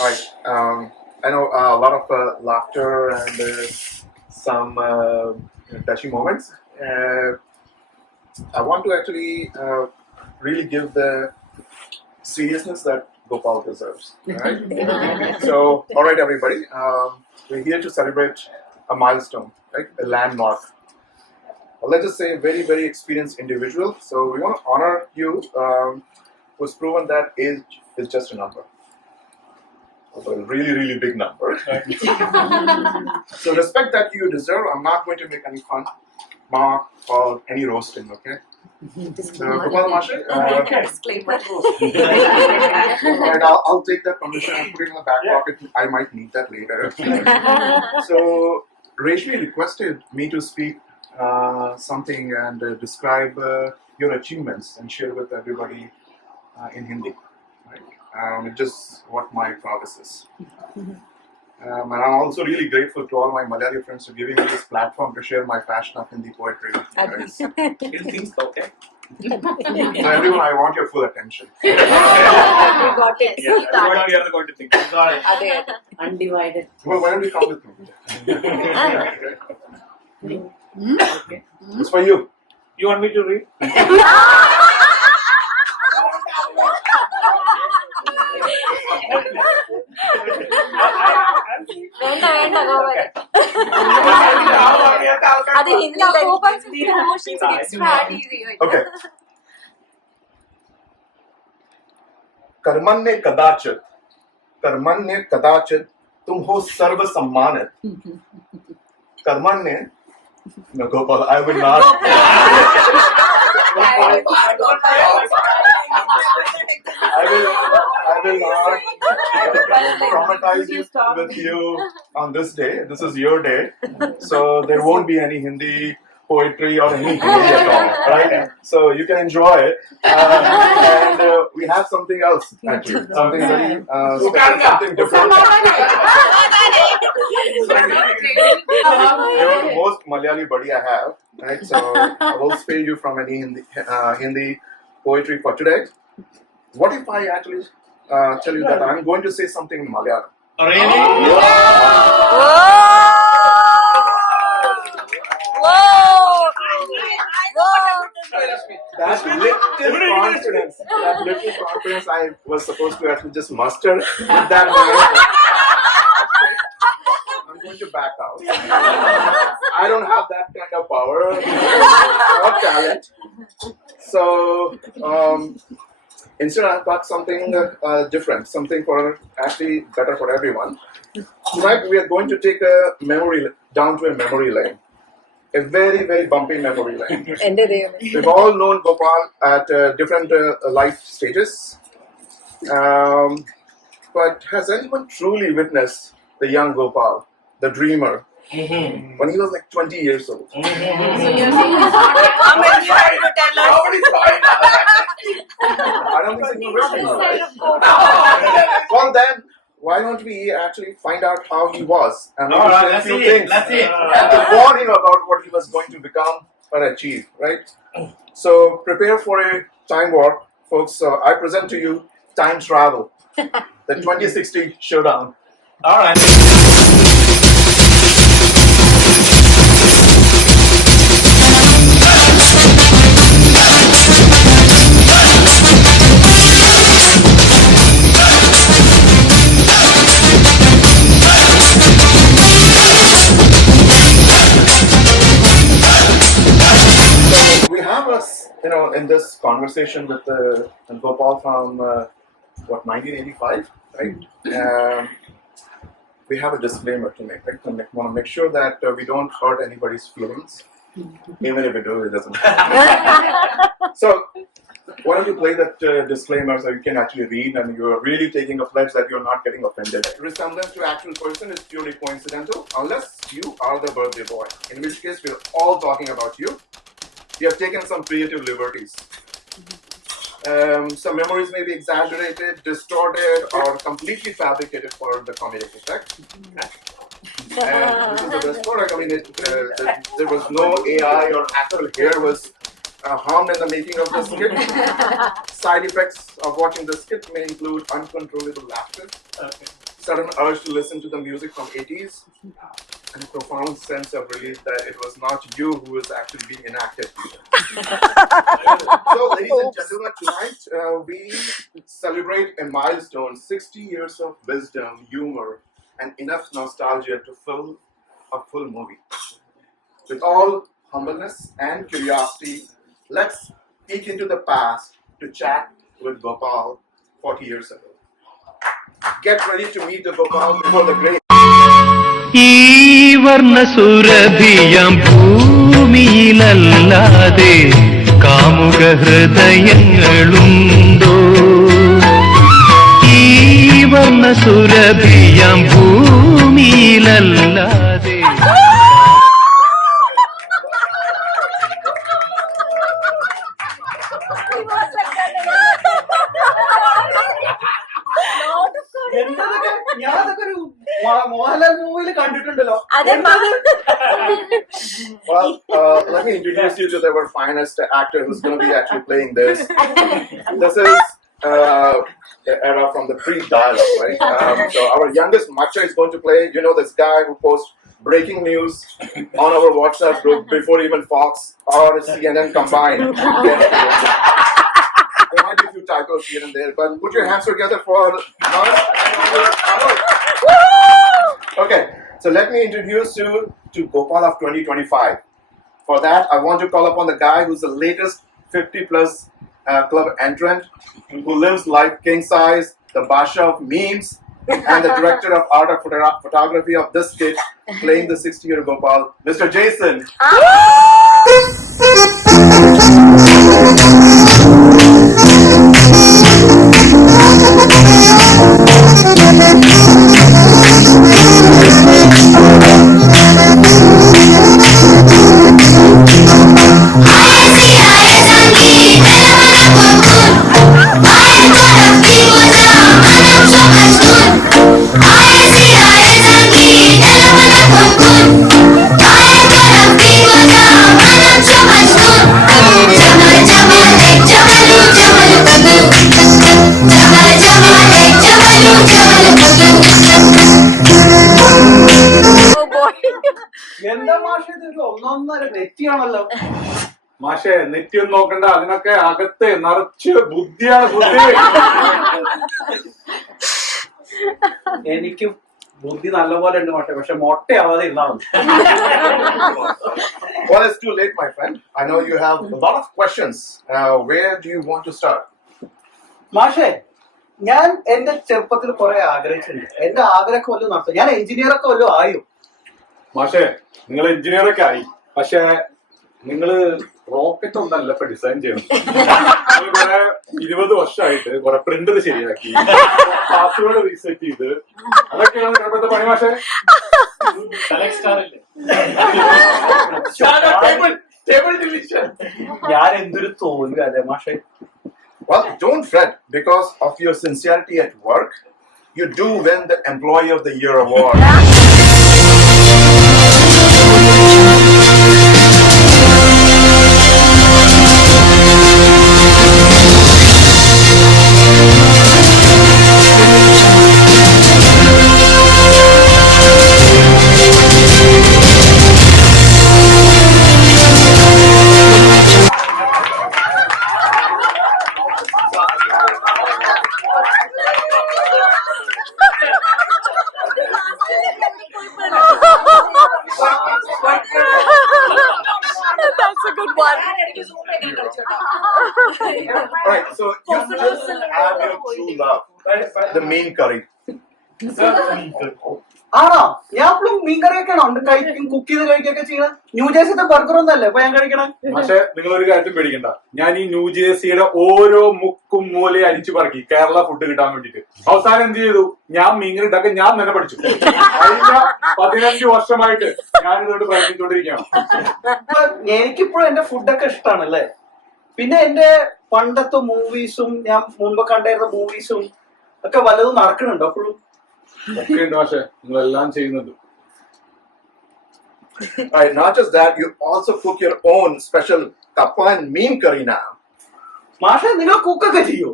All right. I know a lot of laughter and some touchy moments. I want to actually really give the seriousness that Gopal deserves. Right? So, all right, everybody. We're here to celebrate a milestone, right? A landmark. Let's just say a very, very experienced individual. So we want to honor you who's proven that age is just a number. Also a really, really big number. So respect that you deserve. I'm not going to make any fun, mock, or any roasting, okay? So, Gopal Mashe, Disclaimer. alright, I'll take that permission and put it in the back pocket. I might need that later. So, Reshmi requested me to speak something and describe your achievements and share with everybody in Hindi. Right? It's just what my prowess is. And I'm also really grateful to all my Malayali friends for giving me this platform to share my passion of Hindi poetry. You think okay? So everyone, I want your full attention. We got it. Yeah, what we are going to think. Got it. Ade, undivided. Well, why don't you come with me? Okay. It's for you. You want me to read? വേണ്ട ഗോപാൽ അത് ഹിന്ദി Gopal emotions extra add ചെയ്തു Okay. कर्मण्य कदाचित तुम हो सर्व सम्मानित. कर्मण्य no Gopal, I will not. I will not traumatize you with you on this day. This is your day, so there won't be any Hindi poetry or any Hindi at all, right? So you can enjoy it, and we have something else actually, something very special, something different. You're the most Malayali buddy I have, right? So I will spare you from any Hindi poetry for today. What if I actually tell you that I'm going to say something in Malayalam? Really? That little confidence I was supposed to actually just muster with that moment. I'm going to back out. I don't have that kind of power or talent. So instead I've got something different, something for actually better for everyone. Tonight we are going to take a memory down to a memory lane. A very, very bumpy memory lane. We've all known Gopal at different life stages. But has anyone truly witnessed the young Gopal, the dreamer, when he was like 20 years old? So you're saying it's not come and you have to tell us. I don't think so. Well then, why don't we actually find out how he was and maybe share a few things and to warn him about what he was going to become or achieve, right? So prepare for a time warp, folks. I present to you Time Travel, the 2060 showdown. All right. We have us, in this conversation with Gopal from 1985, right? We have a disclaimer to make. Right? We want to make sure that we don't hurt anybody's feelings, even if we do, it doesn't. So, why don't you play that disclaimer so you can actually read and you're really taking a pledge that you're not getting offended. Resemblance to actual person is purely coincidental, unless you are the birthday boy, in which case we're all talking about you. You have taken some creative liberties. Some memories may be exaggerated, distorted, or completely fabricated for the comedic effect. And this is the best part. I mean, there was no AI or actual hair was harmed in the making of the skit. Side effects of watching the skit may include uncontrollable laughter, sudden urge to listen to the music from 80s and a profound sense of relief that it was not you who was actually being enacted here. So, ladies and gentlemen, tonight we celebrate a milestone, 60 years of wisdom, humor, and enough nostalgia to fill a full movie. With all humbleness and curiosity, let's peek into the past to chat with Gopal 40 years ago. Get ready to meet the Gopal before the great. ഈ വർണ്ണസുരഭിയാം ഭൂമിയിലല്ലാതെ കാമുക ഹൃദയങ്ങളുണ്ടോ? ഈ വർണ്ണസുരഭിയാം ഭൂമിയിലല്ലാതെ എന്തൊക്കെ ഞാനതൊക്കെ ഒരു മോഹൻലാൽ മൂവിയിൽ കണ്ടിട്ടുണ്ടല്ലോ. Well, let me introduce you to our finest actor who's going to be actually playing this. This is the era from the pre-dial-up, right? So our youngest Macha is going to play. You know this guy who posts breaking news on our WhatsApp group before even Fox or CNN combined. There might be a few typos here and there, but put your hands together for Manoj and Manoj. Okay, so let me introduce you to Gopal of 2025. For that, I want to call upon the guy who's the latest 50-plus club entrant, who lives life king size, the Basha of memes, and the director of art of photography of this kid playing the 60-year Gopal, Mr. Jason. എന്താ മാഷ ഇത് ഒരു ഒന്നൊന്നര നെറ്റിയാണല്ലോ. മാഷെ നെറ്റിയൊന്നും നോക്കണ്ട, അതിനൊക്കെ അകത്ത് നിറച്ച് ബുദ്ധിയാണ് ബുദ്ധി. എനിക്ക് ബുദ്ധി നല്ലപോലെ ഉണ്ട് മാഷെ, പക്ഷെ മൊട്ടയാവാതെ ഇരുന്നാ മതി. Well, it's too late, my friend. I know you have a lot of questions. Where do you want to start? മാഷെ, ഞാൻ എന്റെ ചെറുപ്പത്തിൽ കുറെ ആഗ്രഹിച്ചിട്ടുണ്ട്. എന്റെ ആഗ്രഹമൊക്കെ വല്ലതും നടത്തും. ഞാൻ എഞ്ചിനീയറൊക്കെ വല്ലതും ആയും. മാഷെ നിങ്ങൾ എഞ്ചിനീയറൊക്കെ ആയി, പക്ഷെ നിങ്ങള് റോക്കറ്റ് ഒന്നല്ല ഇപ്പൊ ഡിസൈൻ ചെയ്യണം. കുറെ 20 വർഷമായിട്ട് കുറെ പ്രിന്റർ ശരിയാക്കി, പാസ്വേഡ് റീസെറ്റ് ചെയ്ത്, അതൊക്കെയാണ് ഇപ്പോഴത്തെ പണി. മാഷെ ഞാൻ എന്തൊരു തോന്നുക അതെ മാഷെ. Well, don't fret because of your sincerity at work. You do win the Employee of the Year award. That's a good one. Alright, so you just have your true love, the main curry. ആണോ? ഞാൻ എപ്പോഴും മീൻകറിയൊക്കെയാണോ കഴിക്കും, കുക്ക് ചെയ്ത് കഴിക്കുകയൊക്കെ ചെയ്യണം. ന്യൂജേഴ്സിത്തെ ബർഗർ ഒന്നല്ലേ ഇപ്പൊ ഞാൻ കഴിക്കണം. പക്ഷെ നിങ്ങൾ ഒരു കാര്യത്തിൽ പേടിക്കണ്ട, ഞാൻ ഈ ന്യൂജേഴ്സിയുടെ ഓരോ മുക്കും മൂലയും അരിച്ചു പറക്കി കേരള ഫുഡ് കിട്ടാൻ വേണ്ടിട്ട് അവസാനം എന്ത് ചെയ്തു, ഞാൻ മീൻകറി ഉണ്ടാക്കാൻ ഞാൻ തന്നെ പഠിച്ചു. കഴിഞ്ഞ 15 വർഷമായിട്ട് ഞാൻ ഇതുകൊണ്ട് പ്രയത്നിച്ചുകൊണ്ടിരിക്കുകയാണ്. എനിക്കിപ്പോഴും എന്റെ ഫുഡൊക്കെ ഇഷ്ടമാണ് അല്ലേ. പിന്നെ എന്റെ പണ്ടത്തെ മൂവീസും ഞാൻ മുമ്പ് കണ്ടിരുന്ന മൂവീസും ഒക്കെ വല്ലതും നടക്കണുണ്ടോ അപ്പോഴും? ഒക്കെ ഉണ്ട് പക്ഷെ നിങ്ങളെല്ലാം ചെയ്യുന്നുണ്ട്. Alright, not just that, you also cook your own special kappa and meme curry now. മാഷെ നിങ്ങൾ കുക്കൊക്കെ ചെയ്യോ?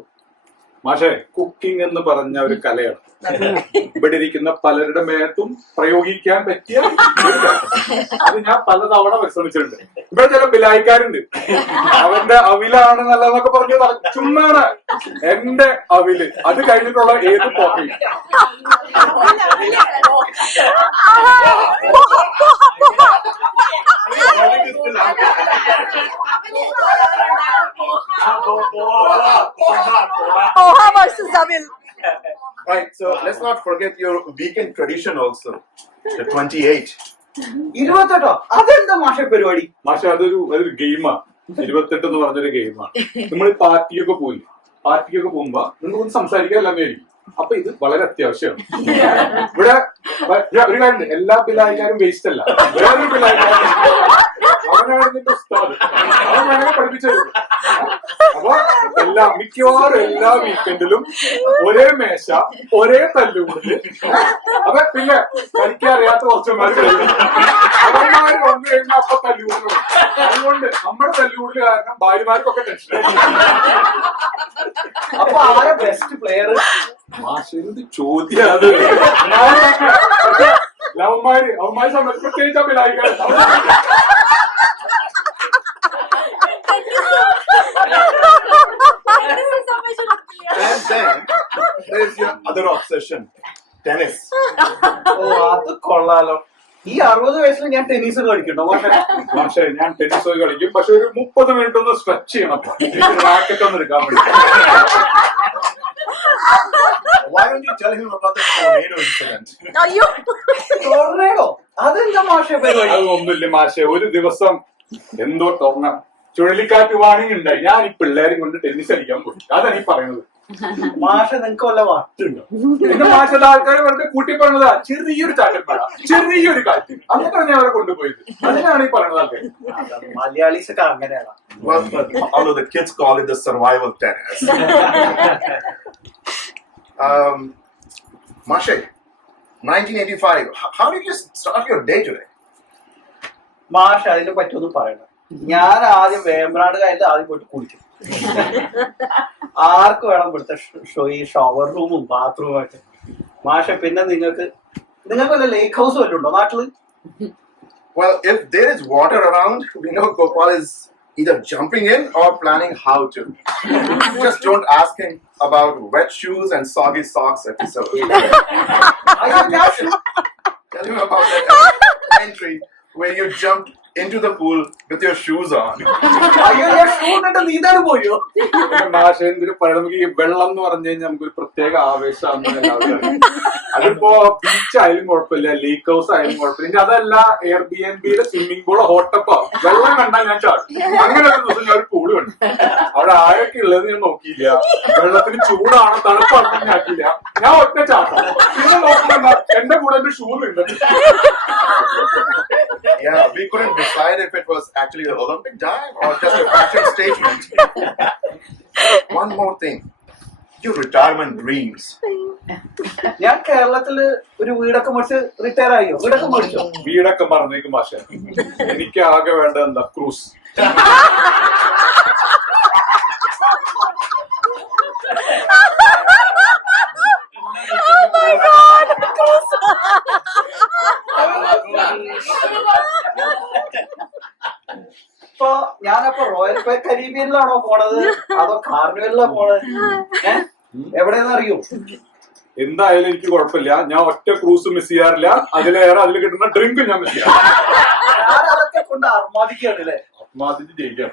മാഷെ കുക്കിംഗ് എന്ന് പറഞ്ഞ ഒരു കലയാണ്. ഇവിടെ ഇരിക്കുന്ന പലരുടെ മേത്തും പ്രയോഗിക്കാൻ പറ്റിയ ഒരു കല. അത് ഞാൻ പലതവണ പരിശ്രമിച്ചിട്ടുണ്ട്. ഇവിടെ ചില ബിലായിക്കാരുണ്ട്, അവന്റെ അവിലാണ് നല്ലതെന്നൊക്കെ പറഞ്ഞു ചുമ്മാണ്. എന്റെ അവില് അത് കഴിഞ്ഞിട്ടുള്ള ഏത് പോകയും Poha versus Avil. Right, so let's not forget your weekend tradition also, the 28. 28 അതെന്താ മാഷ പരിപാടി? മാഷെ അതൊരു ഗെയിമാണ്. 28 എന്ന് പറഞ്ഞൊരു ഗെയിമാണ്. നമ്മൾ പാർട്ടിയൊക്കെ പോകുമ്പോ നിങ്ങൾക്ക് സംസാരിക്കാൻ എല്ലാം ആയിരിക്കും. അപ്പൊ ഇത് വളരെ അത്യാവശ്യമാണ്. ഇവിടെ ഒരു കാര്യം, എല്ലാ ബിലായിക്കാരും വേസ്റ്റ് അല്ല. വേറൊരു ബിലായിക്കാരും അവനാണ് ഉസ്താദ്, അവൻ വേണമെങ്കിൽ പഠിപ്പിച്ചു തരും. അപ്പൊ മിക്കവാറും എല്ലാ വീക്കെൻഡിലും ഒരേ മേശ, ഒരേ തല്ലുകൂടി. അപ്പൊ പിന്നെ കളിക്കറിയാത്ത കുറച്ചന്മാര് അവന്മാര് വന്നു കഴിഞ്ഞാൽ അപ്പൊ തല്ലുകൂടും. അതുകൊണ്ട് നമ്മുടെ തല്ലുകൂടൽ കാരണം ഭാര്യമാർക്കൊക്കെ ടെൻഷൻ. അപ്പൊ ആരാ ബെസ്റ്റ് പ്ലെയർ? മാഷ എന്ത് ചോദ്യം അത്. അവന്മാര് സമയത്ത് പ്രത്യേകിച്ച് ബിലായിക്കാൻ. And then there's your other obsession, tennis. ഓ അത് കൊള്ളാലോ. ഈ 60 വയസ്സിൽ ഞാൻ ടെന്നീസ് കളിക്കണ്ടോ മാഷെ? മാഷെ ഞാൻ ടെന്നീസ് കളിക്കും, പക്ഷെ ഒരു 30 മിനിറ്റ് ഒന്ന് സ്ട്രെച്ച് ചെയ്യണം. റാക്കറ്റ് ഒന്ന് എടുക്കാൻ വേണ്ടി. Why don't you tell him about the tornado incident? Ayyo. ടോർണേഡോ? അതെന്താ മാഷ പരിപാടി? അതൊന്നുമില്ല മാഷെ. ഒരു ദിവസം എന്തോ ചുഴലിക്കാറ്റ് വാണിംഗ് ഉണ്ടായി. ഞാൻ ഈ പിള്ളേരും കൊണ്ട് ടെന്നീസ് കളിക്കാൻ പോയി. അതാണ് ഈ പറയുന്നത്. മാഷ നിനക്ക് വല്ല വാട്ടുണ്ടോ? പിന്നെ മാഷയുടെ ആൾക്കാർ വെറുതെ കൂട്ടി പറഞ്ഞതാ ചെറിയൊരു ചാറ്റൽമഴ, ചെറിയൊരു കാറ്റ്, അങ്ങനെയാണ് ഞാൻ അവരെ കൊണ്ടുപോയത്. അതിനാണ് ഈ പറയുന്നത് ആൾക്കാർ. മലയാളീസ് ഒക്കെ അങ്ങനെയാണ്. Well, although the kids call it the survival tennis. Mashe, 1985. How did you start your day today? മാഷ അതിനെ പറ്റൊന്നും പറയണം. ഞാൻ ആദ്യം വേമ്പ്രാട് കായലിൽ ആദ്യം പോയിട്ട് കുളിക്കും. ആർക്ക് വേണം ഇവിടുത്തെ ഈ ഷവർ റൂമും ബാത്റൂമും ഒക്കെ. മാഷ പിന്നെ നിങ്ങൾക്ക് വല്ല ലേക്ക് ഹൗസ് വല്ലതും ഉണ്ടോ നാട്ടില്? Well, if there is water around, we know Gopal is either jumping in or planning how to. Just don't ask him about wet shoes and soggy socks episode. Tell him about that entry where you jumped into the pool with your shoes on. അയ്യോ ഞാൻ ഷൂ ഇട്ടിട്ട് നീന്താൻ പോയോ? പിന്നെ മാഷ എന്തിനു പറയാം, നമുക്ക് ഈ വെള്ളം എന്ന് പറഞ്ഞു കഴിഞ്ഞാൽ നമുക്കൊരു പ്രത്യേക ആവേശമാണ്. അതിപ്പോ ബീച്ച് ആയാലും കുഴപ്പമില്ല, ലേക്ക് ഹൗസ് ആയാലും കുഴപ്പമില്ല. ഇനി അതല്ല എയർബിഎൻബിയിലെ സ്വിമ്മിംഗ് പൂളോ ഹോട്ടപ്പോ വെള്ളം കണ്ടാൽ ഞാൻ ചാടും. അങ്ങനെ ഒരു ദിവസം ഞാൻ ഒരു പൂള് കണ്ടു. അവിടെ ആരൊക്കെ ഉള്ളത് ഞാൻ നോക്കിയില്ല. വെള്ളത്തിന് ചൂടാണോ തണുപ്പാണോ ഞാൻ ആക്കിയില്ല. ഞാൻ ഒറ്റ ചാട്ടം. പിന്നെ നോക്കുന്നുണ്ട എന്റെ കൂടെ എന്റെ ഷൂ ഉണ്ട്. Yeah, we couldn't decide if it was actually the Olympic dive or just a fashion statement. One more thing, your retirement dreams. ഞാൻ കേരളത്തില് ഒരു വീടൊക്കെ മേടിച്ച് റിട്ടയർ ആയോ? വീടൊക്കെ മേടിച്ചോ? വീടൊക്കെ മറന്നേക്കും മാഷ. എനിക്ക് ആകെ വേണ്ടത് എന്താ? ക്രൂസ്. ഇപ്പൊ ഞാനപ്പോ റോയൽ കരീബിയനിലാണോ പോണത് അതോ കാർണിവലിലാണോ പോണത്? എവിടെയെന്ന് അറിയോ? എന്തായാലും എനിക്ക് കുഴപ്പമില്ല. ഞാൻ ഒറ്റ ക്രൂസ് മിസ് ചെയ്യാറില്ല. അതിലേറെ അതിൽ കിട്ടുന്ന ഡ്രിങ്ക് ഞാൻ മിസ് ചെയ്യാം. ഞാൻ അതൊക്കെ കൊണ്ട് അർമാദിക്കാണ് അല്ലേ? അർമാദിച്ച് ജയിക്കാം.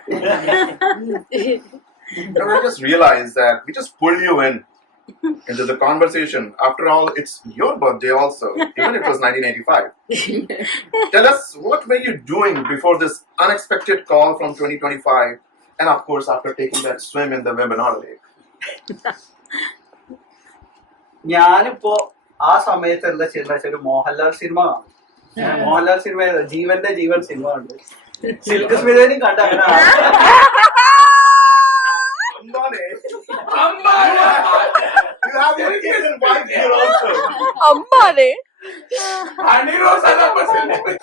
And I just realized that we just pulled you in into the conversation. After all, it's your birthday also, even if it was 1985. Tell us, what were you doing before this unexpected call from 2025? And of course, after taking that swim in the webinar lake. ഞാനിപ്പോ ആ സമയത്ത് എന്താ ചെയ്യുന്ന ഒരു മോഹൻലാൽ സിനിമ കാണും. മോഹൻലാൽ സിനിമ ജീവന്റെ ജീവൻ സിനിമ ഉണ്ട്. സിൽക്ക് സ്മിതേനും കണ്ട അങ്ങനെ You have your kid and wife here also. Amma ne?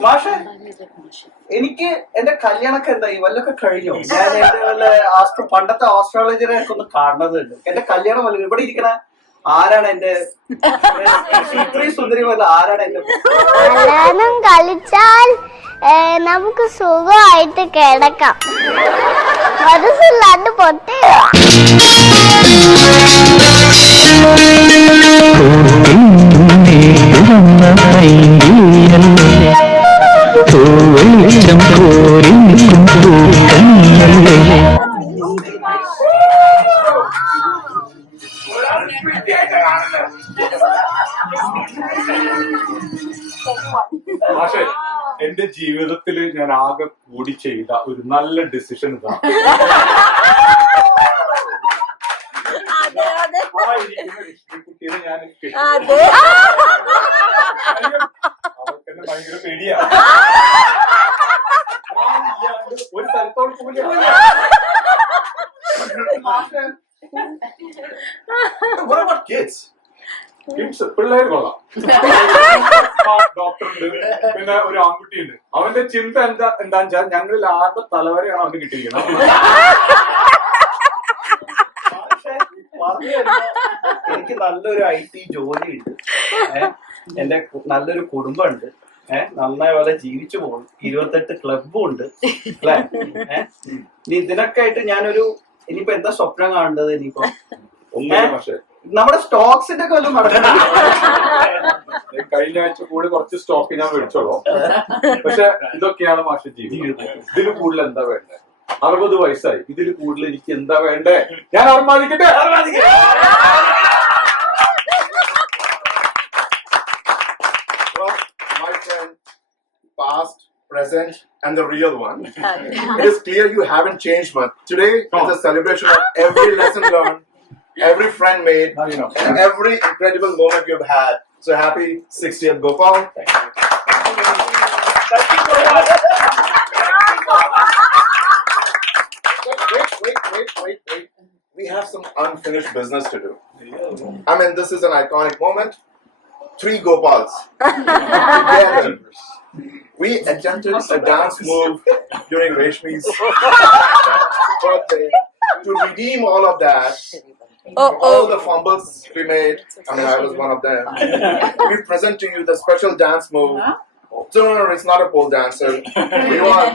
മാഷെ എനിക്ക് എന്റെ കല്യാണമൊക്കെ എന്തായി വല്ലൊക്കെ കഴിഞ്ഞു. ഞാൻ എന്റെ വല്ല പണ്ടത്തെ ആസ്ട്രോളജറെ ഒക്കെ ഒന്ന് കാണുന്നതുണ്ട്. എന്റെ കല്യാണം വല്ല ഇവിടെ ഇരിക്കണ ആരാണ് എന്റെ ഇത്രയും സുന്ദരി വല്ല ആരാണ് എന്റെ കല്യാണം കളിച്ചാൽ നമുക്ക് സുഖമായിട്ട് കിടക്കാം. മനസ്സില്ലാണ്ട് പൊട്ടേ വെളിച്ചം കോരി പക്ഷേ എന്റെ ജീവിതത്തിൽ ഞാൻ ആകെ കൂടി ചെയ്ത ഒരു നല്ല ഡിസിഷൻ ഇതാണ്. കുട്ടിയെ ഞാൻ അവർക്കെന്നെ ഭയങ്കര പേടിയാ. ഒരു സ്ഥലത്തോട് പോവില്ല. What about kids? കിഡ്സ് പിള്ളേർ കൊള്ളാം. ഡോക്ടർ ഉണ്ട്, പിന്നെ ഒരു ആൺകുട്ടി ഉണ്ട്. അവന്റെ ചിന്ത എന്താന്ന് വെച്ചാൽ ഞങ്ങളിൽ ആരുടെ തലവരെയാണ് അവന് കിട്ടിയിരിക്കുന്നത്. എനിക്ക് നല്ലൊരു IT ജോലി ഉണ്ട്, എന്റെ നല്ലൊരു കുടുംബമുണ്ട്, നന്നായി പോലെ ജീവിച്ചു പോകും, 28 ക്ലബും ഉണ്ട് അല്ലെ. ഇനി ഇതിനൊക്കെ ആയിട്ട് ഞാനൊരു ഇനിയിപ്പോ എന്താ സ്വപ്നം കാണേണ്ടത്? ഇനിയിപ്പോ പക്ഷേ നമ്മുടെ സ്റ്റോക്സിന്റെ ഒക്കെ വല്ലതും നടക്കണം. കഴിഞ്ഞ ആഴ്ച കൂടി കുറച്ച് സ്റ്റോക്ക് ഞാൻ മേടിച്ചോളൂ. പക്ഷെ ഇതൊക്കെയാണ് മാഷ ജീവിതം. ഇതിൽ കൂടുതൽ എന്താ വേണ്ടേ? 60 വയസ്സായി, ഇതിൽ കൂടുതൽ എനിക്ക് എന്താ വേണ്ടേ? ഞാൻ അർമാദിക്കട്ടെ. My friend, past, present, and the real one. It is clear you haven't changed much. Today is a celebration of every lesson learned, every friend made, and every incredible moment you've had. So happy 60th, Gopal. Wait. We have some unfinished business to do. I mean, this is an iconic moment. 3 Gopals together. We attempted a dance move during Reshmi's birthday to redeem all of that. All the fumbles we made, I mean, I was one of them. We present to you the special dance move. So no, it's not a pole dancer. We want